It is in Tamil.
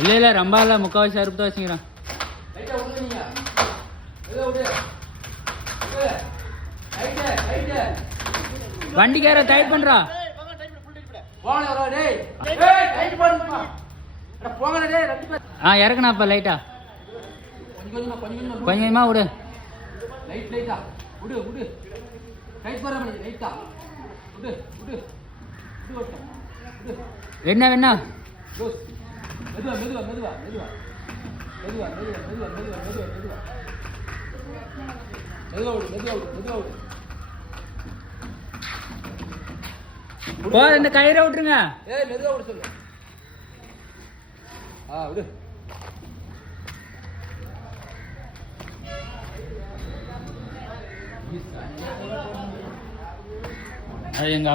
இல்ல இல்ல ரொம்ப இல்ல முக்காவாசி அறுப்பு தான் வச்சுக்கிறேன். வண்டிக்கார டைட் பண்றா. இறக்குனாப்பா லைட்டா கொஞ்சம் கொஞ்சமா விடு. என்ன வேணா இந்த கயிறை விட்டுருங்க. அது எங்க